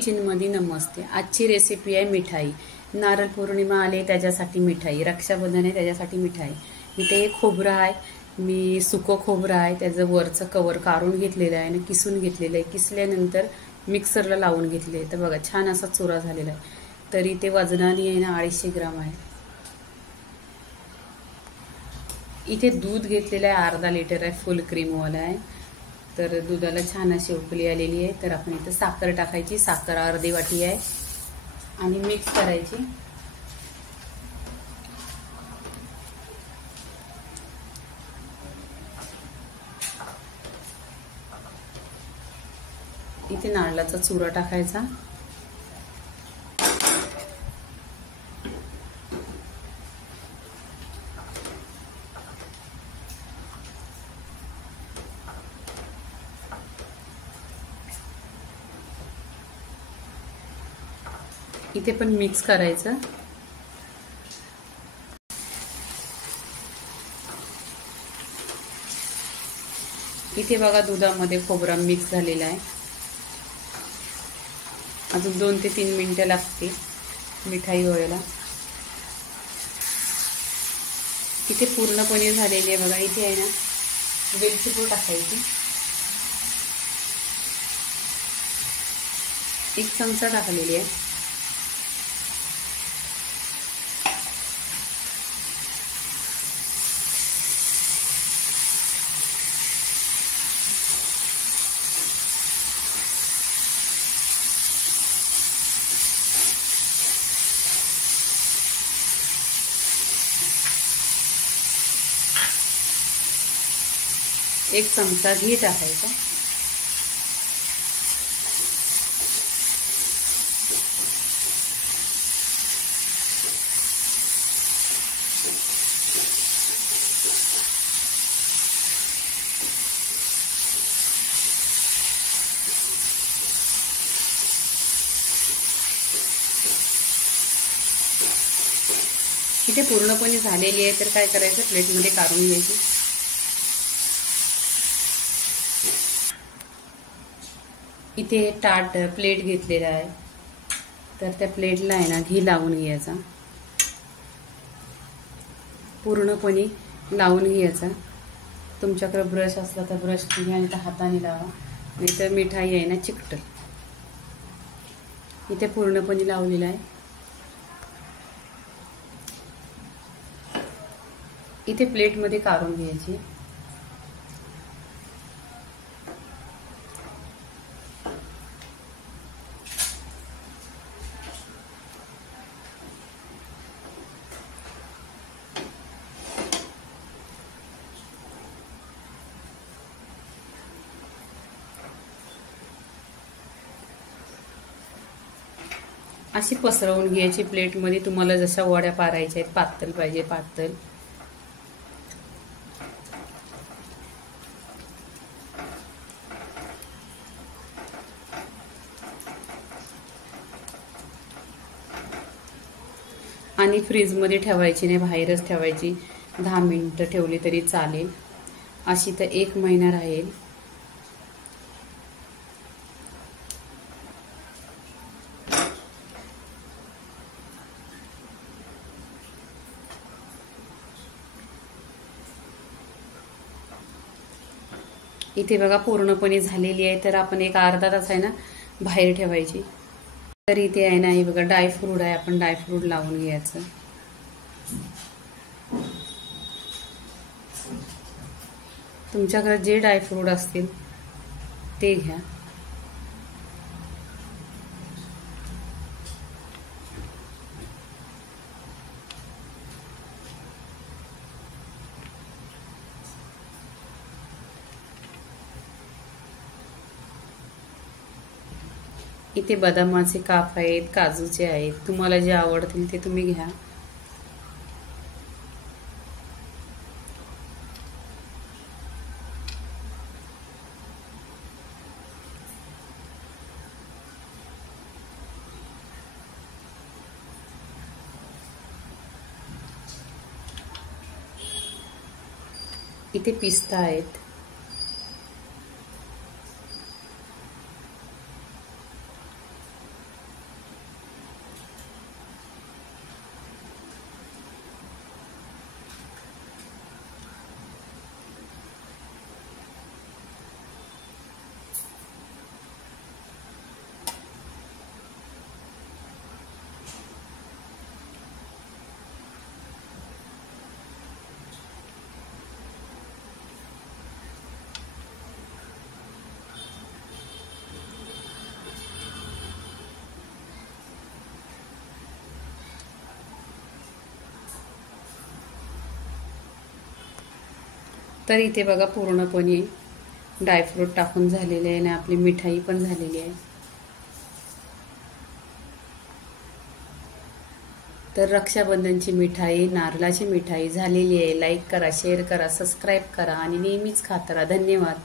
किचनमध्ये नमस्ते. आजची रेसिपी आहे मिठाई. नारळ पौर्णिमा आले त्याच्यासाठी मिठाई, रक्षाबंधन आहे त्याच्यासाठी मिठाई. इथे खोबरं आहे, मी सुकं खोबरं आहे, त्याचं वरचं कवर काढून घेतलेलं आहे आणि किसून घेतलेलं आहे. किसल्यानंतर मिक्सरला लावून घेतले आहे. तर बघा छान असा चुरा झालेला आहे. तर इथे वजनाने आहे ना 250 ग्राम आहे. इथे दूध घेतलेलं आहे, अर्धा लिटर आहे, फुल क्रीमवाला आहे. तर दुधाला छान अशी उकळी आलेली आहे. तर आपण इथं साखर टाकायची. साखर अर्धी वाटी आहे आणि मिक्स करायची. इथे नारळाचा चुरा टाकायचा. इथे पण मिक्स करायचं. इथे बघा दुधामध्ये खोबरा मिक्स झालेला आहे. अजून 2 ते 3 मिनिटं लागते मिठाई व्हायला. इथे पूर्णपणे झालेली आहे बघा. इथे आहे ना वेलची पूड टाकायची. 1 चमचा टाकलेली आहे. एक चमचा घी टाकायचा. इथे पूर्णपणे झालेली आहे. तर काय करायचं, प्लेटमध्ये काढून घ्यायची. इथे ताट प्लेट घेतलेला आहे. तर त्या प्लेटला आहे ना घी लावून घ्यायचा. पूर्णपणे लावून घ्यायचा. तुमच्याकडे ब्रश असला तर ब्रश घ्या आणि हाताने लावा, नाही तर मिठाई आहे ना चिकटल. इथे पूर्णपणे लावलेला आहे. इथे प्लेटमध्ये काढून घ्यायची. अशी पसरवून घ्यायची प्लेटमध्ये. तुम्हाला जशा वड्या पारायच्या आहेत, पातळ पाहिजे पातळ. आणि फ्रीजमध्ये ठेवायची नाही, बाहेरच ठेवायची. 10 मिनिटं ठेवली तरी चालेल. अशी तर 1 महिना राहील. इथे बघा पूर्णपणे झालेली आहे. तर आपण एक अर्धा तास आहे ना बाहेर ठेवायची. तर इथे आहे ना हे बघा ड्रायफ्रूट आहे. आपण ड्रायफ्रूट लावून घ्यायचं. तुमच्याकडे जे ड्रायफ्रूट असतील ते घ्या. इथे बदामाचे काप आहेत, काजूचे आहेत. तुम्हाला जे आवडतील ते तुम्ही घ्या. इथे पिस्ता आहेत. तर इथे बघा पूर्णपणे ड्रायफ्रूट टाकून झालेले आहे आणि आपली मिठाई पण झालेली आहे. तर रक्षाबंधनची मिठाई, नारळाची मिठाई झालेली आहे. लाईक करा, शेअर करा, सबस्क्राईब करा आणि नेहमीच खात राहा. धन्यवाद.